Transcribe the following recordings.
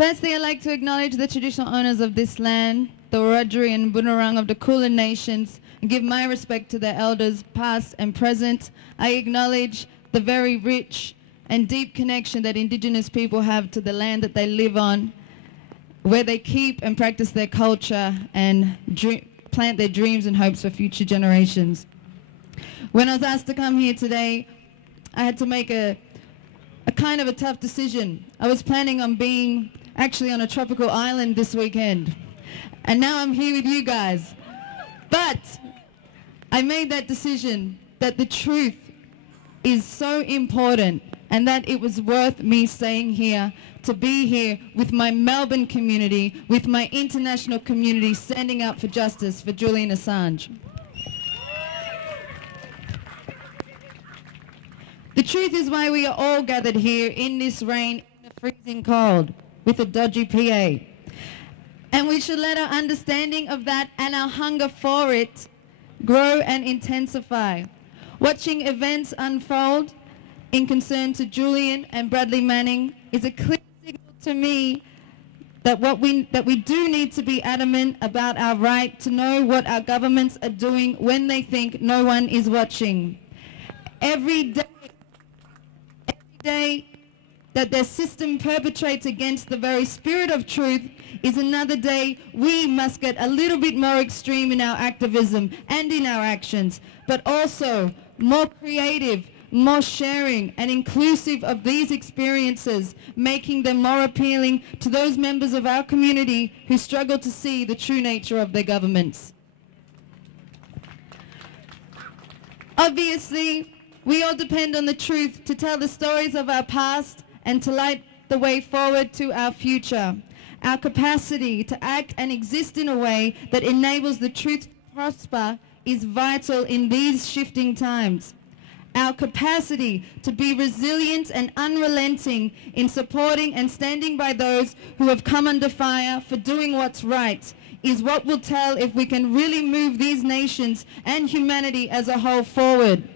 Firstly, I'd like to acknowledge the traditional owners of this land, the Wiradjuri and Bunurong of the Kulin Nations, and give my respect to their elders, past and present. I acknowledge the very rich and deep connection that Indigenous people have to the land that they live on, where they keep and practice their culture and plant their dreams and hopes for future generations. When I was asked to come here today, I had to make a kind of a tough decision. I was planning on being actually on a tropical island this weekend, and now I'm here with you guys. But I made that decision that the truth is so important and that it was worth me staying here, to be here with my Melbourne community, with my international community, standing up for justice for Julian Assange. The truth is why we are all gathered here in this rain, in the freezing cold, with a dodgy PA. And we should let our understanding of that and our hunger for it grow and intensify. Watching events unfold in concern to Julian and Bradley Manning is a clear signal to me that we do need to be adamant about our right to know what our governments are doing when they think no one is watching. Every day that their system perpetrates against the very spirit of truth is another day we must get a little bit more extreme in our activism and in our actions, but also more creative, more sharing and inclusive of these experiences, making them more appealing to those members of our community who struggle to see the true nature of their governments. Obviously, we all depend on the truth to tell the stories of our past and to light the way forward to our future. Our capacity to act and exist in a way that enables the truth to prosper is vital in these shifting times. Our capacity to be resilient and unrelenting in supporting and standing by those who have come under fire for doing what's right is what will tell if we can really move these nations and humanity as a whole forward.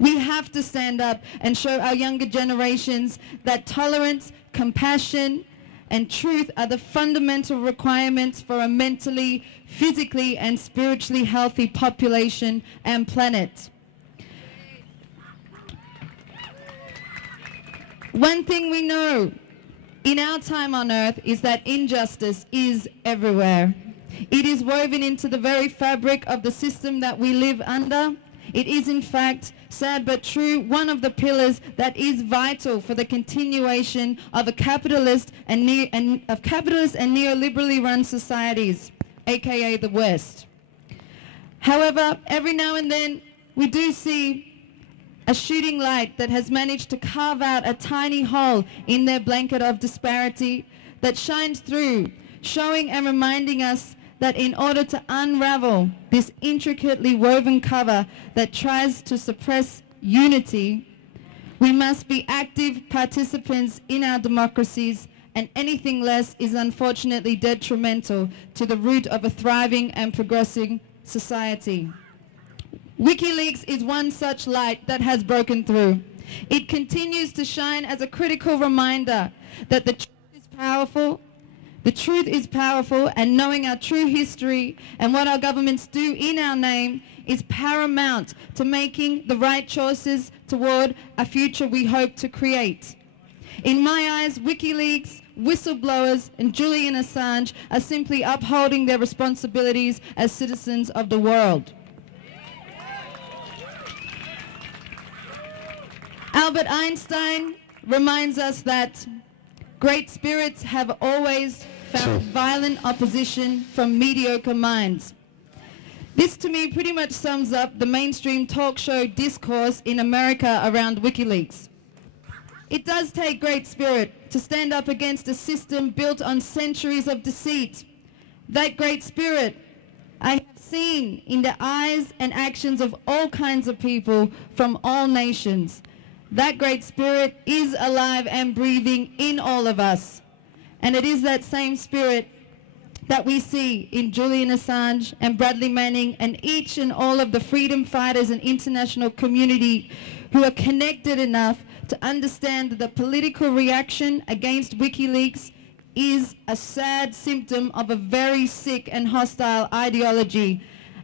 We have to stand up and show our younger generations that tolerance, compassion, and truth are the fundamental requirements for a mentally, physically, and spiritually healthy population and planet. One thing we know in our time on earth is that injustice is everywhere. It is woven into the very fabric of the system that we live under. It is, in fact, sad but true, one of the pillars that is vital for the continuation of a capitalist and neoliberally run societies, aka the West. However, every now and then we do see a shooting light that has managed to carve out a tiny hole in their blanket of disparity that shines through, showing and reminding us that in order to unravel this intricately woven cover that tries to suppress unity, we must be active participants in our democracies, and anything less is unfortunately detrimental to the root of a thriving and progressing society. WikiLeaks is one such light that has broken through. It continues to shine as a critical reminder that the truth is powerful. The truth is powerful, and knowing our true history and what our governments do in our name is paramount to making the right choices toward a future we hope to create. In my eyes, WikiLeaks, whistleblowers, and Julian Assange are simply upholding their responsibilities as citizens of the world. Albert Einstein reminds us that great spirits have always found violent opposition from mediocre minds. This to me pretty much sums up the mainstream talk show discourse in America around WikiLeaks. It does take great spirit to stand up against a system built on centuries of deceit. That great spirit I have seen in the eyes and actions of all kinds of people from all nations. That great spirit is alive and breathing in all of us. And it is that same spirit that we see in Julian Assange and Bradley Manning and each and all of the freedom fighters and international community who are connected enough to understand that the political reaction against WikiLeaks is a sad symptom of a very sick and hostile ideology.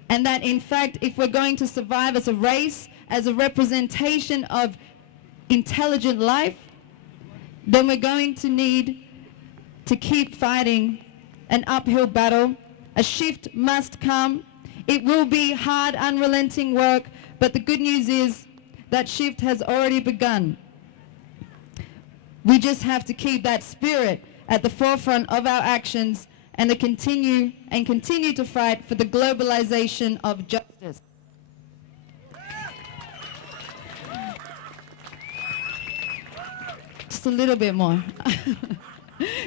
And that, in fact, if we're going to survive as a race, as a representation of intelligent life, then we're going to need to keep fighting an uphill battle. A shift must come. It will be hard, unrelenting work, but the good news is that shift has already begun. We just have to keep that spirit at the forefront of our actions and to continue to fight for the globalization of justice. Just a little bit more.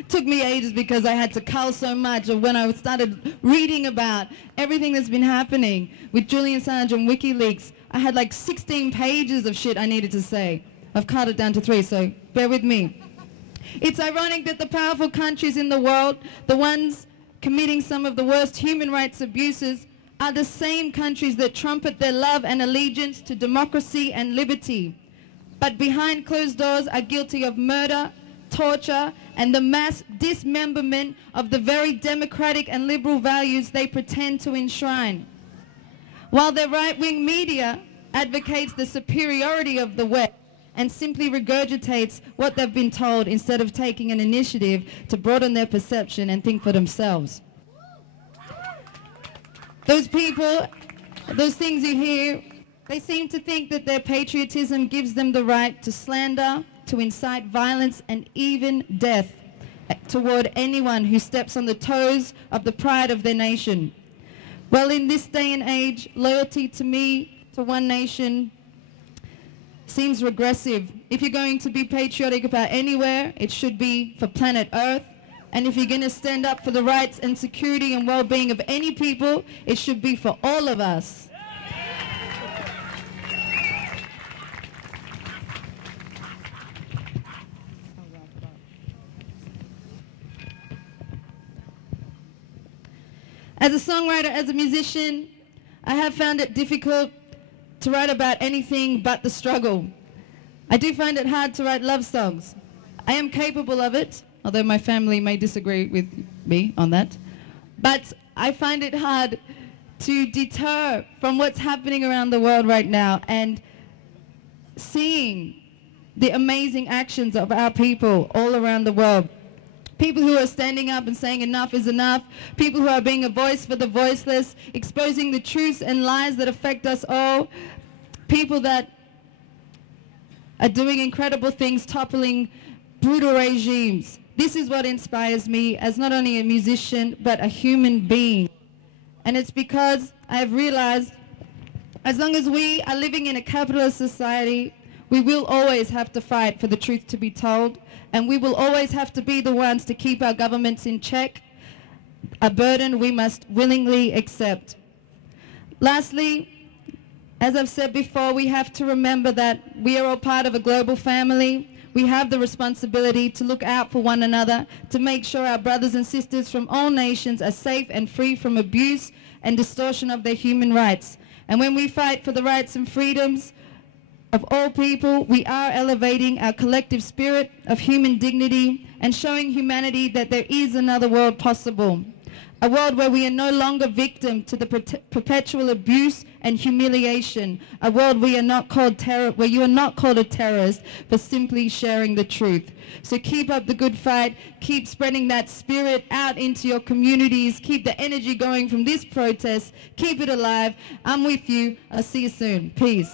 Took me ages because I had to cull so much of when I started reading about everything that's been happening with Julian Assange and WikiLeaks. I had like 16 pages of shit I needed to say. I've cut it down to 3, so bear with me. It's ironic that the powerful countries in the world, the ones committing some of the worst human rights abuses, are the same countries that trumpet their love and allegiance to democracy and liberty, but behind closed doors are guilty of murder, torture, and the mass dismemberment of the very democratic and liberal values they pretend to enshrine. While the right-wing media advocates the superiority of the West and simply regurgitates what they've been told instead of taking an initiative to broaden their perception and think for themselves. Those people, those things you hear, they seem to think that their patriotism gives them the right to slander, to incite violence and even death toward anyone who steps on the toes of the pride of their nation. Well, in this day and age, loyalty to me, to one nation, seems regressive. If you're going to be patriotic about anywhere, it should be for planet Earth. And if you're going to stand up for the rights and security and well-being of any people, it should be for all of us. As a songwriter, as a musician, I have found it difficult to write about anything but the struggle. I do find it hard to write love songs. I am capable of it, although my family may disagree with me on that. But I find it hard to deter from what's happening around the world right now and seeing the amazing actions of our people all around the world. People who are standing up and saying enough is enough. People who are being a voice for the voiceless, exposing the truths and lies that affect us all. People that are doing incredible things, toppling brutal regimes. This is what inspires me as not only a musician, but a human being. And it's because I've realized as long as we are living in a capitalist society, we will always have to fight for the truth to be told. And we will always have to be the ones to keep our governments in check, a burden we must willingly accept. Lastly, as I've said before, we have to remember that we are all part of a global family. We have the responsibility to look out for one another, to make sure our brothers and sisters from all nations are safe and free from abuse and distortion of their human rights. And when we fight for the rights and freedoms of all people, we are elevating our collective spirit of human dignity and showing humanity that there is another world possible. A world where we are no longer victim to the perpetual abuse and humiliation. A world where you are not called a terrorist for simply sharing the truth. So keep up the good fight. Keep spreading that spirit out into your communities. Keep the energy going from this protest. Keep it alive. I'm with you. I'll see you soon. Peace.